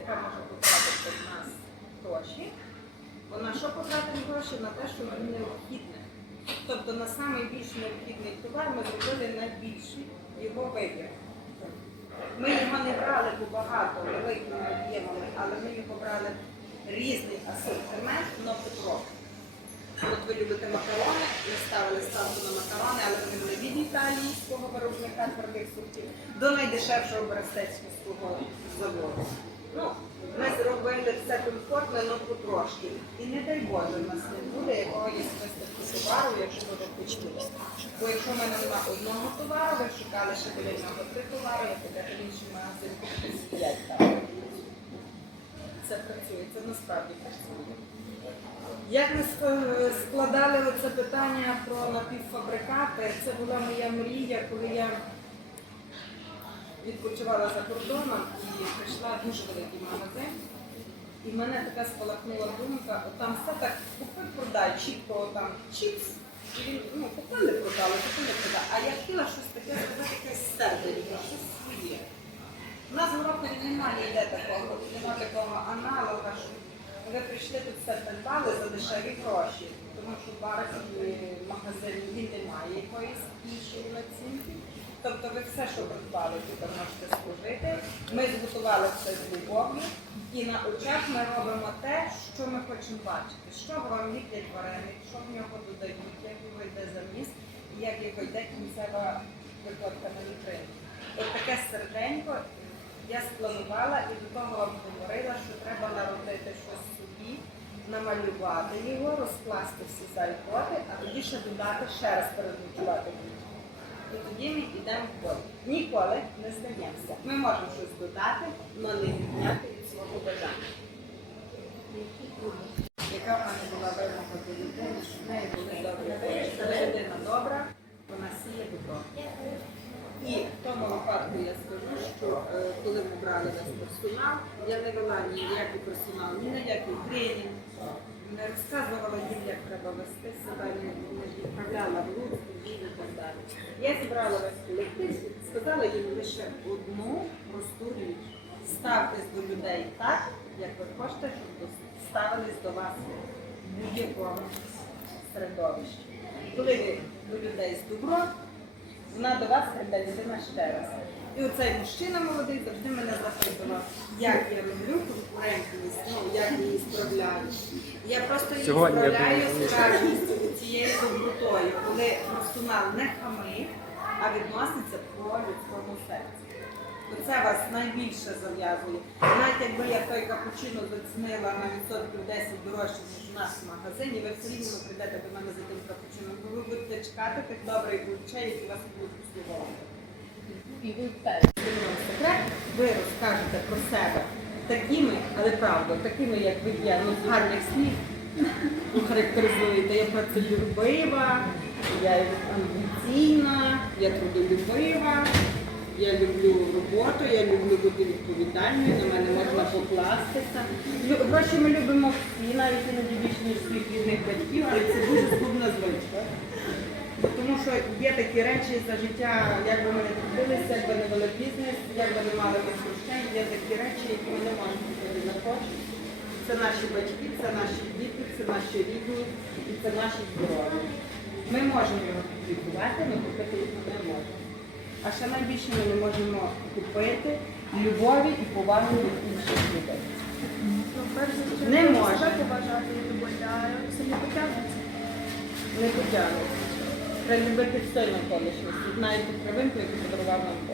яка може потратити в нас гроші, вона що потратить гроші на те, що нам необхідне. Тобто на найбільш необхідний товар ми зробили найбільший його вибір. Ми його не брали по багато великими об'ємами, але ми його брали різний асортимент, але потроху. От ви любите макарони, ми ставили ставку на макарони, але вони були від італійського виробника твердих сортів до найдешевшого берестецького заводу. Ну, ми зробили все комфортно, але потрошки. Боже, в нас не буде якогось виставки товару, якщо буде почутися. Бо якщо в мене немає одного товару, ви шукали ще біля нього три товари, я підете в інший магазин. Це працює, це насправді працює. Як ми складали це питання про напівфабрикати, це була моя мрія, коли я відпочивала за кордоном і прийшла в дуже великий магазин. І мене така спалахнула думка, там все так купи, продай, чітко там чіпс. І ну, купили, продали, купили, продали. А я хотіла щось таке сказати, якесь серденьке, щось своє. У нас в Європі немає ніде такого, немає такого аналога, що ви прийшли тут все придбали за дешеві гроші, тому що в барах і магазині він не має якоїсь іншої націнки. Тобто ви все, що придбали, тут можете спожити. Ми зготували все з любов'ю і на очах ми робимо те, що ми хочемо бачити. Що вам ліплять вареник, що в нього додають, як його йде заміс і як його йде кінцева викладка на вітрину. От таке серденько я спланувала і до того вам говорила, що треба народити щось собі, намалювати його, розкласти всі зарікоти, а тоді ще додати ще раз передночувати. І тоді ми йдемо в бой. Ніколи не здаємося. Ми можемо щось додати, але не відняти від свого бажання. Яка в мене була вимога до людини, щоб в неї були добрі. Коли людина добра, вона сіє добро. І в тому випадку я скажу, що е, коли ми брали весь персонал, я не вела ніякий персонал, ні на який тренінг, не розказувала їм, як треба вести себе, не, відправляла в рух, і так далі. Я зібрала весь колектив, сказала їм лише одну просту річ. Ставтесь до людей так, як ви хочете, щоб ставились до вас в будь-якому середовищі. Коли ви до людей з добро, вона до вас прийде ще раз. І оцей мужчина молодий завжди мене запитував, як я роблю конкурентність, як я просто її справляю справжністю цією добротою, коли персонал не хамить, а відноситься по людському серцю. Оце вас найбільше зав'язує. Навіть якби я той капучино зацінила на відсотків 10 дорожче, ніж у нас в магазині, ви все рівно прийдете до мене за тим капучином, бо ви будете чекати тих добрих гурчей, які вас будуть обслуговувати. І ви теж секрет, ви розкажете про себе такими, але правда, такими, як ви є, ну гарних слів характеризуєте. Я працелюбива, я амбіційна, я трудолюбива. Я люблю роботу, я люблю бути відповідальною, на мене можна покластися. Лю- Гроші ми любимо всі, навіть іноді більше, ніж своїх рідних батьків, але це дуже складна звичка. Тому що є такі речі за життя, як би ми не трудилися, як би не вели бізнес, як би не мали ми грошей, є такі речі, які ми не можемо собі захочити. Це наші батьки, це наші діти, це наші рідні і це наші здоров'я. Ми можемо його підлікувати, але купити його не можемо. А ще найбільше ми не можемо купити любові і поваги від інших людей. Не треба може. себе поважати і любити, а самі потягнуться. Не потягнеться. Треба любити все навколишнє, навіть ту травинку, яку подарував нам Бог.